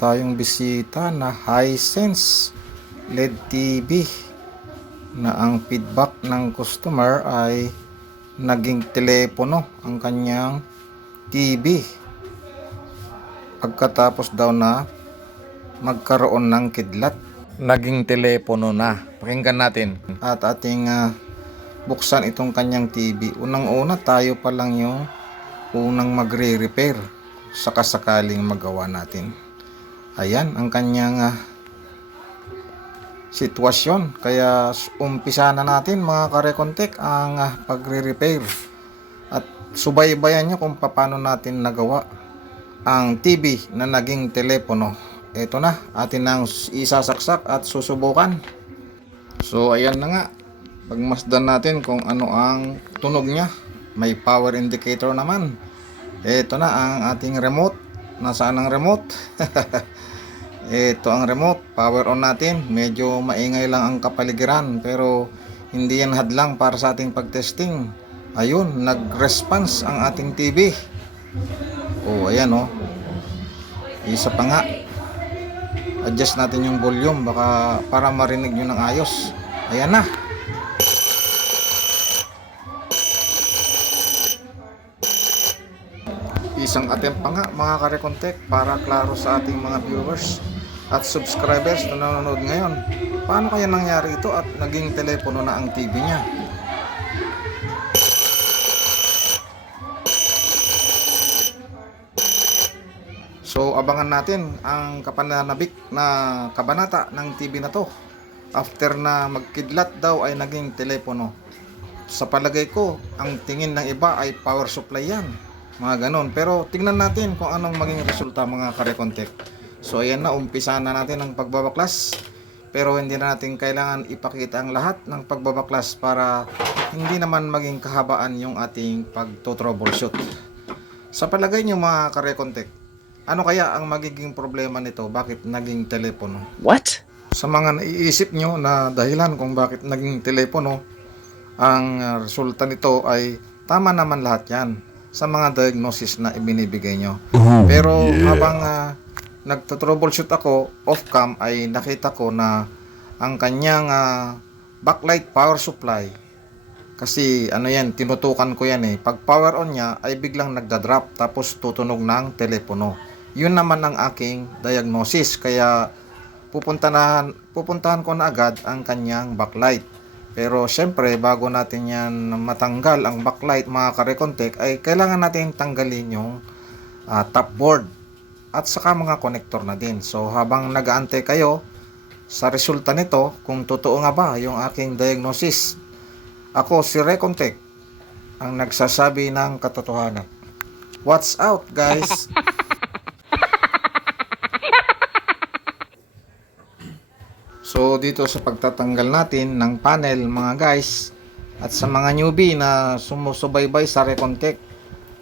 tayong bisita na Hisense LED TV na ang feedback ng customer ay naging telepono ang kanyang TV pagkatapos daw na magkaroon ng kidlat. Naging telepono na. Pakinggan natin at ating buksan itong kanyang TV. Unang-una tayo pa lang yung unang magre-repair sakasakaling magawa natin. Ayan ang kanyang sitwasyon. Kaya umpisa na natin mga karekontek ang pagre-repair at subaybayan nyo kung paano natin nagawa ang TV na naging telepono. Ito na, atin nang isasaksak at susubukan. So ayan na nga, pagmasdan natin kung ano ang tunog nya. May power indicator naman. Ito na ang ating remote. Nasaan ang remote? Ito ang remote. Power on natin. Medyo maingay lang ang kapaligiran, pero hindi yan hadlang para sa ating pagtesting. Ayun, nag-response ang ating TV. Oh, ayan oh. Isa pa nga. Adjust natin yung volume baka para marinig nyo ng ayos. Ayan na. Isang attempt pa nga mga karekontek para klaro sa ating mga viewers at subscribers na nanonood ngayon. Paano kaya nangyari ito at naging telepono na ang TV niya? So abangan natin ang kapananabik na kabanata ng TV na to. After na magkidlat daw ay naging telepono. Sa palagay ko, ang tingin ng iba ay power supply yan. Mga ganon. Pero tingnan natin kung anong maging resulta mga karekontek. So ayan na, umpisa na natin ang pagbabaklas. Pero hindi na natin kailangan ipakita ang lahat ng pagbabaklas para hindi naman maging kahabaan yung ating pagto-troubleshoot. Sa palagay nyo mga karekontek, ano kaya ang magiging problema nito? Bakit naging telepono? What? Sa mga naiisip nyo na dahilan kung bakit naging telepono, ang resulta nito ay tama naman lahat yan sa mga diagnosis na ibinibigay nyo. Pero habang nagto-troubleshoot ako off-cam ay nakita ko na ang kanyang backlight power supply, kasi ano yan, tinutukan ko yan pag power on niya ay biglang nagda-drop tapos tutunog ng telepono. Yun naman ang aking diagnosis, kaya pupuntahan ko na agad ang kanyang backlight. Pero syempre, bago natin yan matanggal ang backlight mga karekontek, ay kailangan natin tanggalin yung top board at saka mga connector na din. So habang nag-aantay kayo sa resulta nito, kung totoo nga ba yung aking diagnosis, ako si Recontek ang nagsasabi ng katotohanan. Watch out guys! So dito sa pagtatanggal natin ng panel mga guys, at sa mga newbie na sumusubaybay sa Recontek,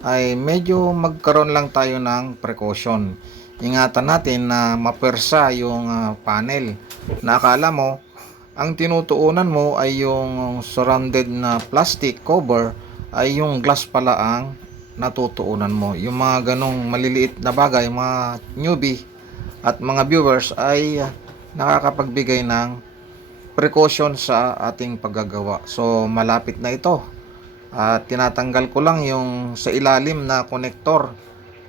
ay medyo magkaroon lang tayo ng precaution. Ingatan natin na mapersa yung panel na akala mo ang tinutuunan mo ay yung surrounded na plastic cover, ay yung glass pala ang natutuunan mo. Yung mga ganong maliliit na bagay mga newbie at mga viewers ay nakakapagbigay ng precaution sa ating paggagawa. So malapit na ito at tinatanggal ko lang yung sa ilalim na connector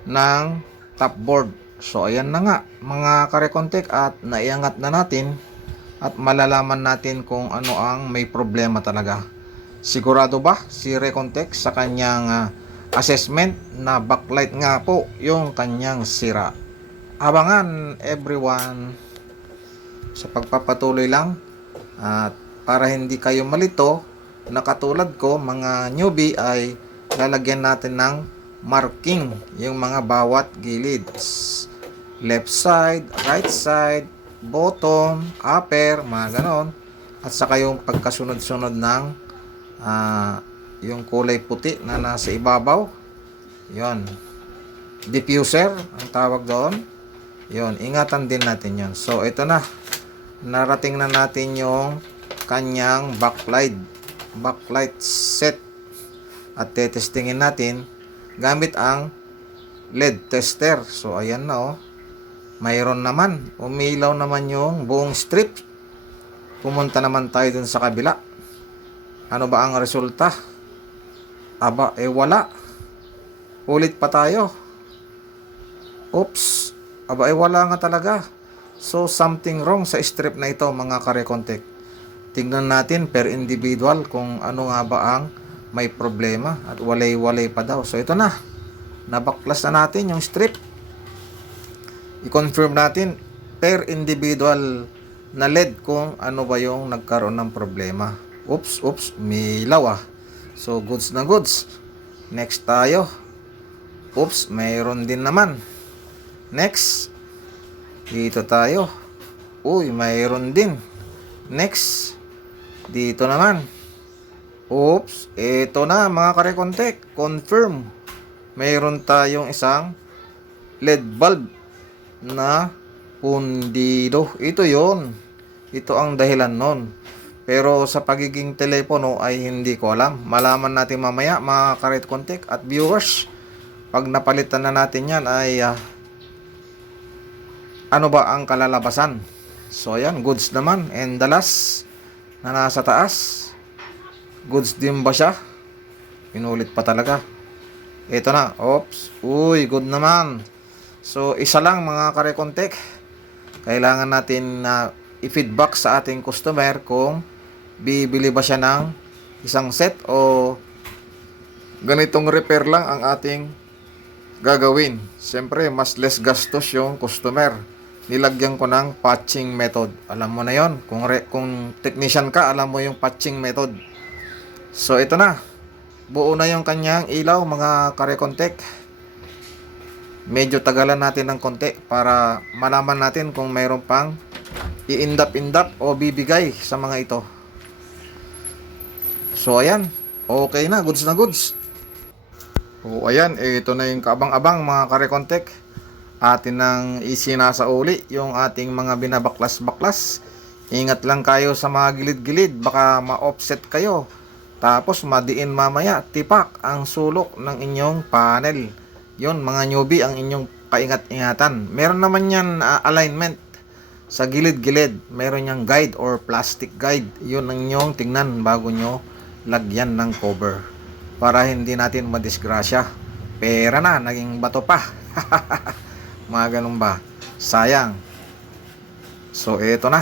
ng top board. So ayan na nga mga karekontek, at naiangat na natin at malalaman natin kung ano ang may problema talaga. Sigurado ba si Recontek sa kanyang assessment na backlight nga po yung kanyang sira? Abangan everyone sa pagpapatuloy lang, at para hindi kayo malito na katulad ko mga newbie, ay lalagyan natin ng marking yung mga bawat gilid, left side, right side, bottom, upper, mga ganon, at saka yung pagkasunod-sunod ng yung kulay puti na nasa ibabaw, yon diffuser ang tawag doon. Yon, ingatan din natin yon. So ito na, narating na natin yung kanyang backlight set at tetestingin natin gamit ang LED tester. So ayan na mayroon naman, umilaw naman yung buong strip. Pumunta naman tayo dun sa kabila. Ano ba ang resulta? Aba, wala. Ulit pa tayo. Oops. Aba, wala nga talaga. So, something wrong sa strip na ito, mga karekontek. Tingnan natin per individual kung ano nga ba ang may problema. At walay-walay pa daw. So, ito na. Nabaklas na natin yung strip. I-confirm natin per individual na LED kung ano ba yung nagkaroon ng problema. Oops, milaw ah. So, goods na goods. Next tayo. Oops, mayroon din naman. Next. Dito tayo. Uy, mayroon din. Next. Dito naman. Oops, ito na mga karekontek. Confirm. Mayroon tayong isang LED bulb na pundido. Ito yon. Ito ang dahilan nun. Pero sa pagiging telepono ay hindi ko alam. Malaman natin mamaya mga karekontek at viewers. Pag napalitan na natin yan ay ano ba ang kalalabasan. So ayan, goods naman. And the last na nasa taas, goods din ba siya? Inulit pa talaga. Ito na. Oops. Uy, good naman. So isa lang mga karekontek. Kailangan natin i-feedback sa ating customer kung bibili ba siya ng isang set o ganitong repair lang ang ating gagawin. Siyempre, mas less gastos yung customer. Nilagyan ko ng patching method. Alam mo na yon. Kung technician ka, alam mo yung patching method. So, ito na. Buo na yung kanyang ilaw, mga karekontek. Medyo tagalan natin ng konti para malaman natin kung mayroon pang i-indap-indap o bibigay sa mga ito. So, ayan. Okay na. Goods na goods. O, ayan. Ito na yung kaabang-abang, mga karekontek. Atin nang isinasa uli yung ating mga binabaklas-baklas. Ingat lang kayo sa mga gilid-gilid, baka ma-offset kayo. Tapos madiin mamaya, tipak ang sulok ng inyong panel. Yon mga newbie ang inyong kaingat-ingatan. Meron naman yan alignment sa gilid-gilid. Meron yang guide or plastic guide. Yun ang inyong tingnan bago nyo lagyan ng cover. Para hindi natin madisgrasya. Pera na, naging bato pa. Mga ganun ba? Sayang. So, eto na.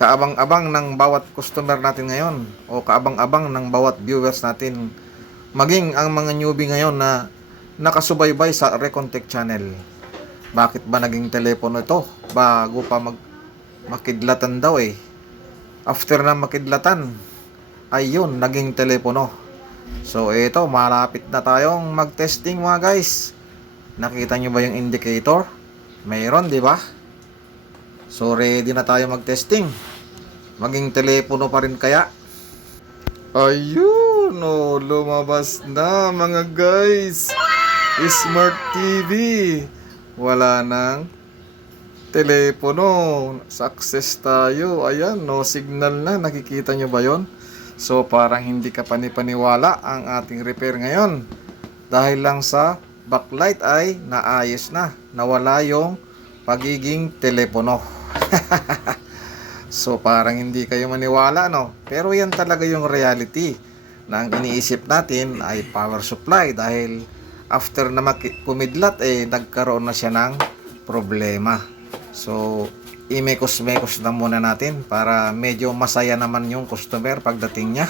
Kaabang-abang ng bawat customer natin ngayon o kaabang-abang ng bawat viewers natin, maging ang mga newbie ngayon na nakasubaybay sa Recontech channel. Bakit ba naging telepono ito? Bago pa makidlatan daw eh. After na makidlatan, ayun, naging telepono. So, ito, malapit na tayong mag-testing mga guys. Nakita nyo ba yung indicator? Mayroon, di ba? So, ready na tayo mag-testing. Maging telepono pa rin kaya? Ayun, lumabas na mga guys. Smart TV. Wala nang telepono. Success tayo. Ayan, no signal na. Nakikita nyo ba yon? So, parang hindi ka panipaniwala ang ating repair ngayon. Dahil lang sa backlight ay naayos na. Nawala yung pagiging telepono. So parang hindi kayo maniwala, no? Pero yan talaga yung reality na ang iniisip natin ay power supply dahil after na kumidlat nagkaroon na siya ng problema. So imekos-mekos na muna natin para medyo masaya naman yung customer pagdating niya.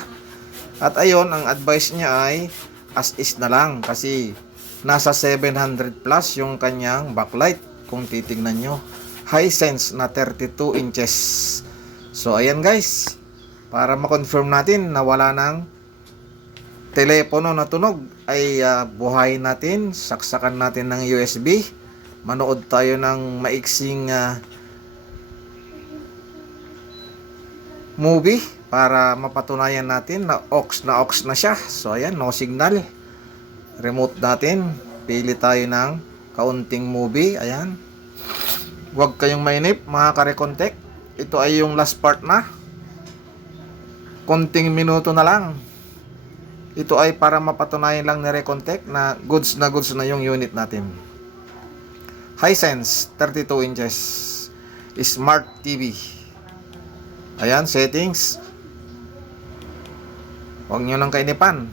At ayun, ang advice niya ay as is na lang kasi nasa 700 plus yung kanyang backlight kung titignan nyo. Hisense na 32 inches. So ayan guys, para ma-confirm natin na wala ng telepono na tunog ay buhayin natin, saksakan natin ng USB. Manood tayo ng maiksing movie para mapatunayan natin na aux na siya. So ayan, no signal. Remote natin, pili tayo ng kaunting movie. Ayan, huwag kayong mainip mga karekontek. Ito ay yung last part na, konting minuto na lang. Ito ay para mapatunayan lang ni Recontech na goods na yung unit natin. Hisense 32 inches Smart TV. Ayan, settings. Huwag nyo nang kainipan.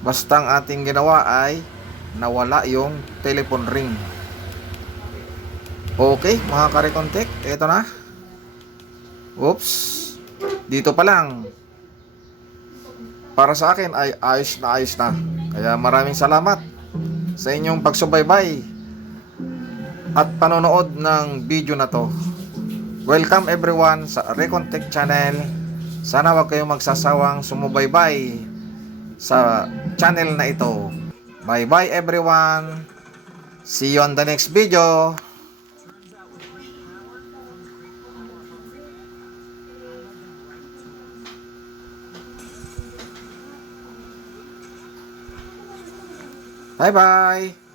Basta ang ating ginawa ay nawala yung telephone ring. Okay, mga ka-recontact, eto na. Oops. Dito pa lang. Para sa akin ay ayos na. Kaya maraming salamat sa inyong pagsubaybay at panonood ng video na to. Welcome everyone sa Recontact channel. Sana wag kayong magsasawang sumubaybay sa channel na ito. Bye bye everyone. See you on the next video. Bye bye.